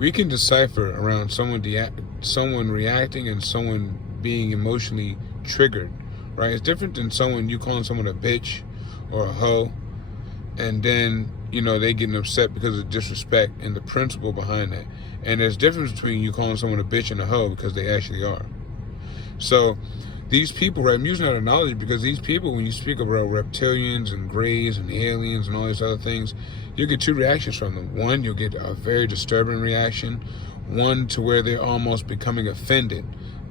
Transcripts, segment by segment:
we can decipher around someone reacting and someone being emotionally triggered, right? It's different than you calling someone a bitch or a hoe, and then, they getting upset because of disrespect and the principle behind that. And there's a difference between you calling someone a bitch and a hoe because they actually are. So these people, right, I'm using that analogy because these people, when you speak about reptilians and grays and aliens and all these other things, you get two reactions from them. One, you'll get a very disturbing reaction. One to where they're almost becoming offended.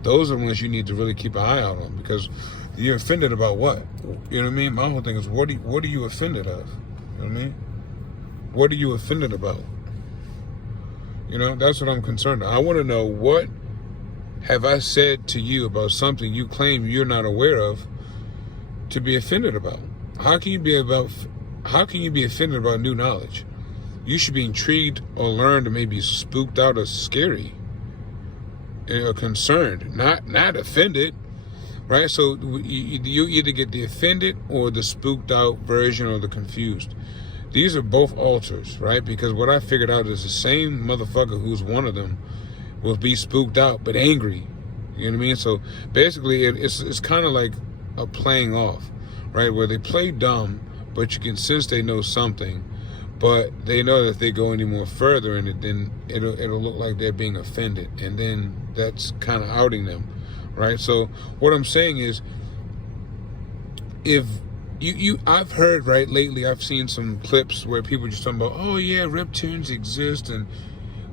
Those are the ones you need to really keep an eye out on, because you're offended about what? You know what I mean? My whole thing is, what are you offended of? You know what I mean? What are you offended about? That's what I'm concerned about. I want to know, what have I said to you about something you claim you're not aware of to be offended about? How can you be offended about new knowledge? You should be intrigued or learned or maybe spooked out or scary or concerned, not offended, right? So you either get the offended or the spooked out version or the confused. These are both alters, right? Because what I figured out is the same motherfucker who's one of them will be spooked out but angry. You know what I mean? So basically it's kind of like a playing off, right? Where they play dumb, but you can sense they know something, but they know that if they go any more further in it, then it'll look like they're being offended, and then that's kind of outing them, right? So what I'm saying is, if I've heard, right, lately I've seen some clips where people just talking about, oh yeah, reptilians exist, and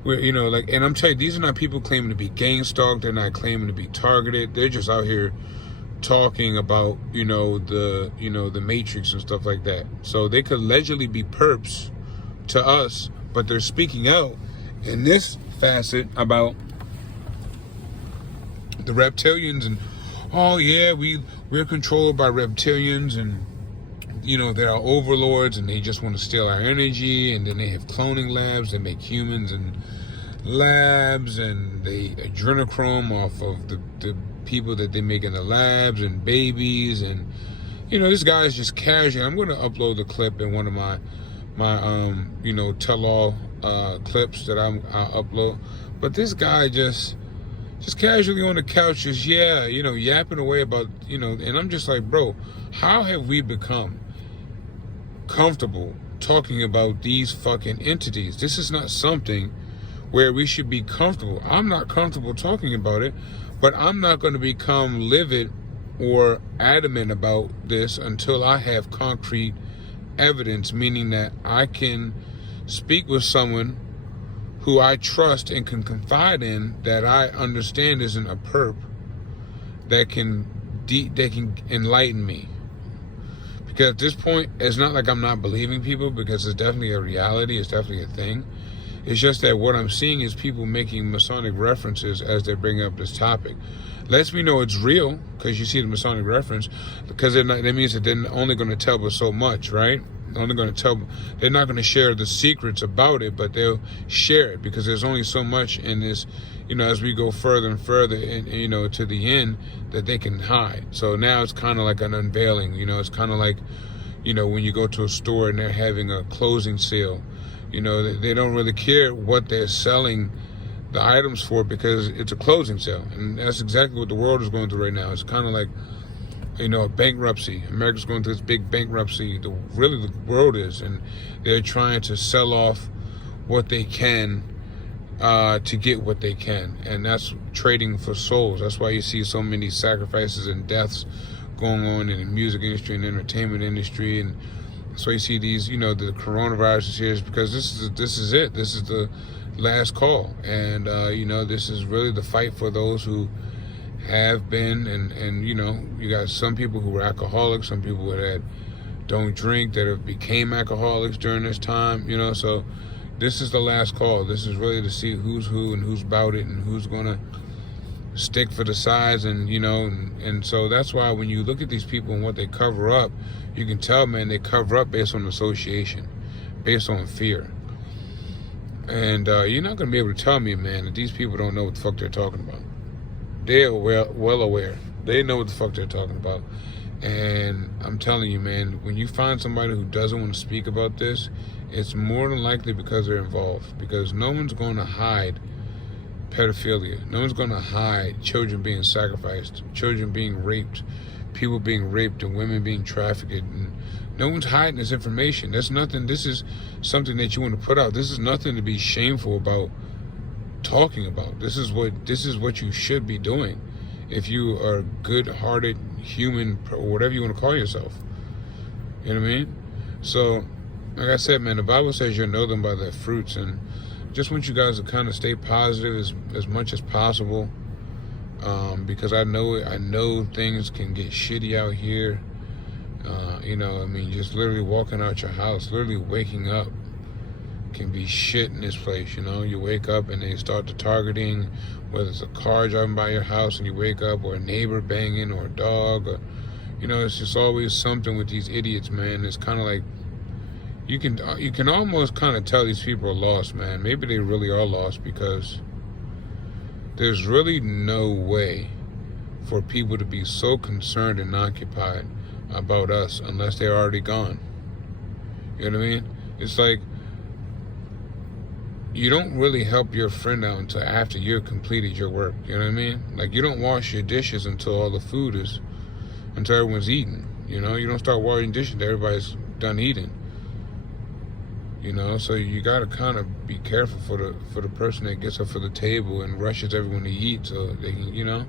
where, and I'm telling you, these are not people claiming to be gang stalked. They're not claiming to be targeted. They're just out here talking about, the Matrix and stuff like that. So they could allegedly be perps to us, but they're speaking out in this facet about the reptilians, and oh yeah, we're controlled by reptilians, and there are overlords, and they just want to steal our energy, and then they have cloning labs that make humans and labs, and they adrenochrome off of the people that they make in the labs, and babies, and this guy's just casually. I'm going to upload the clip in one of my tell-all clips that I'll upload, but this guy just casually on the couch just yapping away about, and I'm just like, bro, how have we become comfortable talking about these fucking entities? This is not something where we should be comfortable. I'm not comfortable talking about it, but I'm not going to become livid or adamant about this until I have concrete evidence, meaning that I can speak with someone who I trust and can confide in, that I understand isn't a perp, that can enlighten me. Because at this point, it's not like I'm not believing people, because it's definitely a reality, it's definitely a thing. It's just that what I'm seeing is people making Masonic references as they bring up this topic. Lets me know it's real, because you see the Masonic reference, because that means that they're only going to tell us so much, right? They're not going to share the secrets about it, but they'll share it, because there's only so much in this, as we go further and further, to the end, that they can hide. So now it's kind of like an unveiling, it's kind of like, when you go to a store and they're having a closing sale, they don't really care what they're selling the items for, because it's a closing sale. And that's exactly what the world is going through right now. It's kind of like, a bankruptcy. America's going through this big bankruptcy. The world is, and they're trying to sell off what they can to get what they can, and that's trading for souls. That's why you see so many sacrifices and deaths going on in the music industry and entertainment industry, and so you see these, the coronavirus is here, is because this is it. This is the last call, and this is really the fight for those who have been, and you got some people who were alcoholics, some people that don't drink, that have became alcoholics during this time, so this is the last call. This is really to see who's who and who's about it and who's gonna stick for the sides, and and so that's why when you look at these people and what they cover up, you can tell, man, they cover up based on association, based on fear. And you're not gonna be able to tell me, man, that these people don't know what the fuck they're talking about. They're well aware. They know what the fuck they're talking about. And I'm telling you, man, when you find somebody who doesn't want to speak about this, it's more than likely because they're involved. Because no one's going to hide pedophilia. No one's going to hide children being sacrificed, children being raped, people being raped, and women being trafficked. And no one's hiding this information. That's nothing. This is something that you want to put out. This is nothing to be shameful about talking about. This is what you should be doing if you are a good-hearted human, or whatever you want to call yourself. You know what I mean? So, like I said, man, the Bible says you'll know them by their fruits, and just want you guys to kind of stay positive as much as possible, because I know things can get shitty out here. You know, I mean, just literally walking out your house, literally waking up, can be shit in this place. You know, you wake up and they start the targeting, whether it's a car driving by your house and you wake up, or a neighbor banging, or a dog, or, you know, it's just always something with these idiots, man. It's kind of like you can almost kind of tell these people are lost, man. Maybe they really are lost, because there's really no way for people to be so concerned and occupied about us unless they're already gone. You know what I mean? It's like you don't really help your friend out until after you've completed your work. You know what I mean? Like, you don't wash your dishes until until everyone's eating. You know, you don't start washing dishes until everybody's done eating. You know, so you got to kind of be careful for the person that gets up for the table and rushes everyone to eat, so they can, you know.